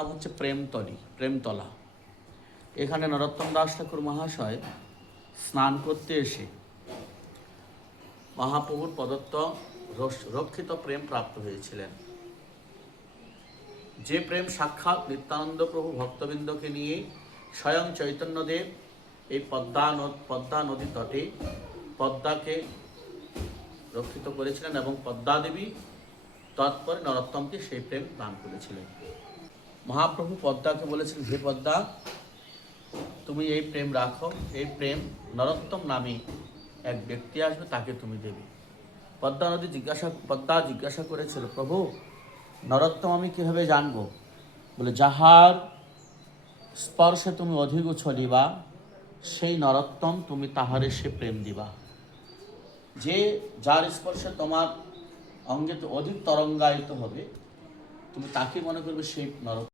নাম হচ্ছে প্রেমতলা। এখানে নরোত্তম দাস ঠাকুর মহাশয় স্নান করতে এসে মহাপ্রভুর প্রদত্ত রক্ষিত প্রেম প্রাপ্ত হয়েছিলেন। যে প্রেম সাক্ষাৎ নিত্যানন্দ প্রভু ভক্তবৃন্দকে নিয়ে স্বয়ং চৈতন্যদেব এই পদ্মা নদী তটে পদ্মাকে রক্ষিত করেছিলেন এবং পদ্মা দেবী তৎপরে নরোত্তমকে সেই প্রেম দান করেছিলেন। মহাপ্রভু পদ্মাকে বলেছিলেন, হে পদ্মা, তুমি এই প্রেম রাখো, এই প্রেম নরোত্তম নামে এক ব্যক্তি আসবে, তাকে তুমি দেবে। পদ্মা জিজ্ঞাসা করেছিল, প্রভু নরোত্তম আমি কিভাবে জানবো? বলে, যাহার স্পর্শে তুমি অধিক উছলিবা সেই নরোত্তম তুমি তাহারে সে প্রেম দিবা। যার স্পর্শে তোমার অঙ্গে অধিক তরঙ্গায়িত হবে তুমি তাকে মনে করবে সেই নরোত্তম।